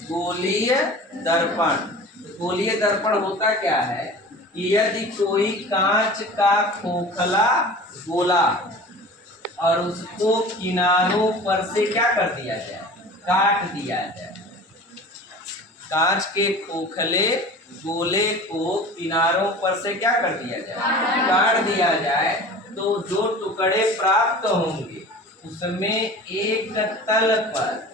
गोलीय दर्पण। गोलीय दर्पण होता क्या है कि यदि कोई कांच का खोखला गोला और उसको किनारों पर से क्या कर दिया जाए, काट दिया जाए। कांच के खोखले गोले को किनारों पर से क्या कर दिया जाए, काट दिया जाए, तो जो टुकड़े प्राप्त होंगे उसमें एक तल पर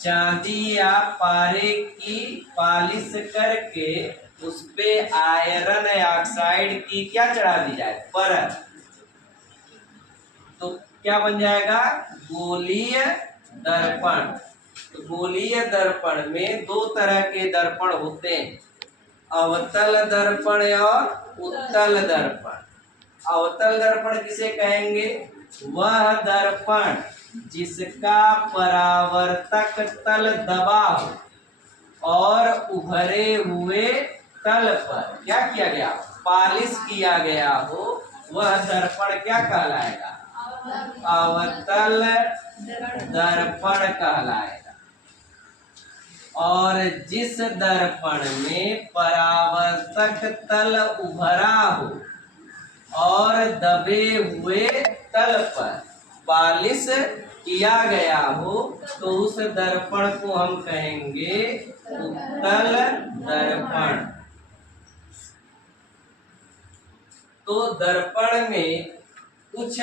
चांदी या पारे की पालिश करके उस पे आयरन ऑक्साइड की क्या चढ़ा दी जाए, परत। तो क्या बन जाएगा, गोलीय दर्पण। तो गोलीय दर्पण में दो तरह के दर्पण होते हैं, अवतल दर्पण और उत्तल दर्पण। अवतल दर्पण किसे कहेंगे, वह दर्पण जिसका परावर्तक तल दबा हो और उभरे हुए तल पर क्या किया गया, पालिश किया गया हो, वह दर्पण क्या कहलाएगा, अवतल दर्पण कहलाएगा। और जिस दर्पण में परावर्तक तल उभरा हो और दबे हुए तल पर पालिश किया गया हो, तो उस दर्पण को हम कहेंगे उत्तल दर्पण। तो दर्पण में कुछ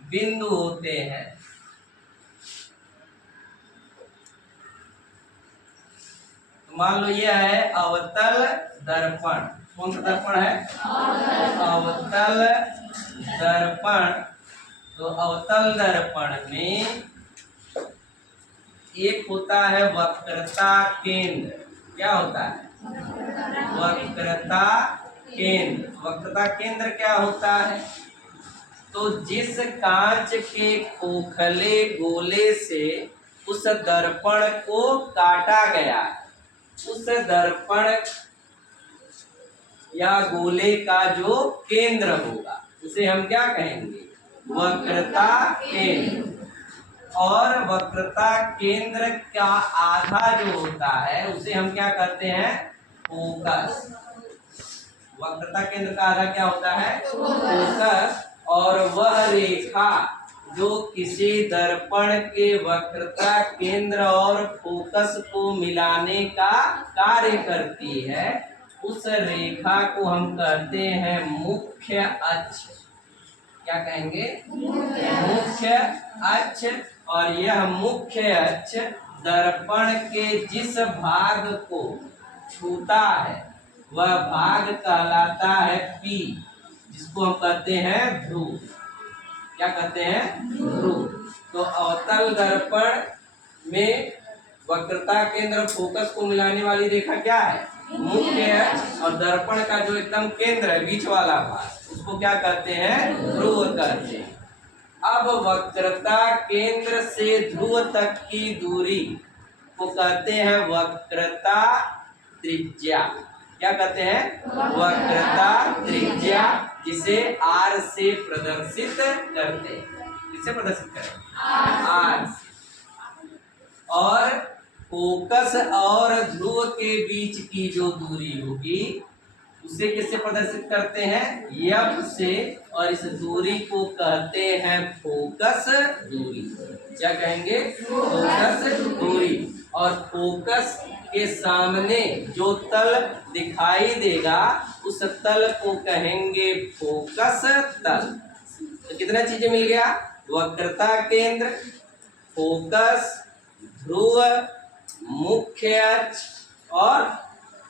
बिंदु होते हैं। मान लो यह है अवतल दर्पण। कौन सा दर्पण है, अवतल दर्पण। तो अवतल दर्पण में एक होता है वक्रता केंद्र। क्या होता है, वक्रता केंद्र। वक्रता केंद्र क्या होता है, तो जिस कांच के खोखले गोले से उस दर्पण को काटा गया, उस दर्पण या गोले का जो केंद्र होगा उसे हम क्या कहेंगे, वक्रता केंद्र। और वक्रता केंद्र का आधा जो होता है उसे हम क्या कहते हैं, फोकस। वक्रता केंद्र का आधा क्या होता है, फोकस। और वह रेखा जो किसी दर्पण के वक्रता केंद्र और फोकस को मिलाने का कार्य करती है, उस रेखा को हम कहते हैं मुख्य अक्ष। क्या कहेंगे, मुख्य अक्ष। और यह मुख्य अक्ष दर्पण के जिस भाग को छूता है वह भाग कहलाता है P, जिसको हम कहते हैं ध्रुव। क्या कहते हैं, ध्रुव। तो अवतल दर्पण में वक्रता केंद्र फोकस को मिलाने वाली रेखा क्या है, मुख्य अक्ष। और दर्पण का जो एकदम केंद्र है, बीच वाला भाग, उसको क्या कहते हैं, ध्रुव कहते हैं। अब वक्रता केंद्र से ध्रुव तक की दूरी को कहते हैं वक्रता त्रिज्या। क्या कहते हैं, वक्रता त्रिज्या, जिसे R से प्रदर्शित करते हैं। किससे प्रदर्शित करें, R। और फोकस और ध्रुव के बीच की जो दूरी होगी उसे किससे प्रदर्शित करते हैं, F से। और इस दूरी को कहते हैं फोकस दूरी। क्या कहेंगे, फोकस दूरी। और फोकस के सामने जो तल दिखाई देगा उस तल को कहेंगे फोकस तल। तो कितना चीजें मिल गया, वक्रता केंद्र, फोकस, ध्रुव, मुख्य अक्ष और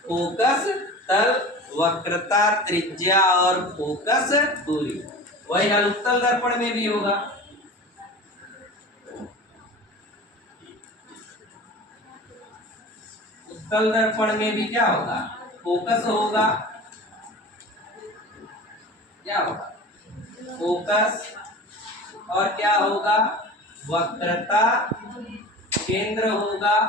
फोकस तल, वक्रता त्रिज्या और फोकस दूरी। वही हाल उत्तल दर्पण में भी होगा। उत्तल दर्पण में भी क्या होगा, फोकस होगा। क्या होगा, फोकस। और क्या होगा, वक्रता केंद्र होगा।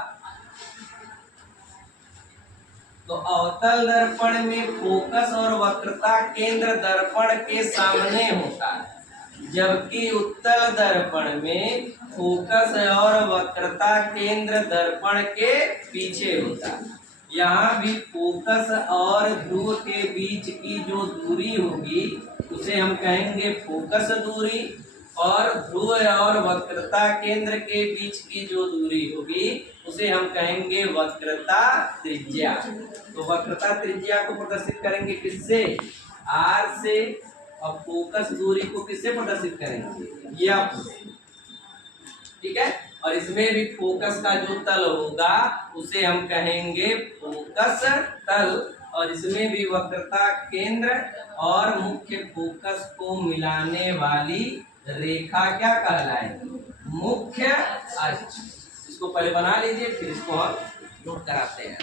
तो अवतल दर्पण में फोकस और वक्रता केंद्र दर्पण के सामने होता है, जबकि उत्तल दर्पण में फोकस और वक्रता केंद्र दर्पण के पीछे होता है। यहाँ भी फोकस और ध्रुव के बीच की जो दूरी होगी उसे हम कहेंगे फोकस दूरी, और ध्रुव और वक्रता केंद्र के बीच की जो दूरी होगी उसे हम कहेंगे वक्रता त्रिज्या। तो वक्रता त्रिज्या को प्रदर्शित करेंगे किससे? आर से, और फोकस दूरी को किससे प्रदर्शित करेंगे? एफ से। ठीक है, और इसमें भी फोकस का जो तल होगा उसे हम कहेंगे फोकस तल, और इसमें भी वक्रता केंद्र और मुख्य फोकस को मिलाने वाली रेखा क्या कहलाएगी? मुख्य अक्ष। इसको पहले बना लीजिए, फिर इसको हम नोट कराते हैं।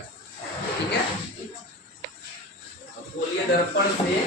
ठीक है, गोलीय दर्पण से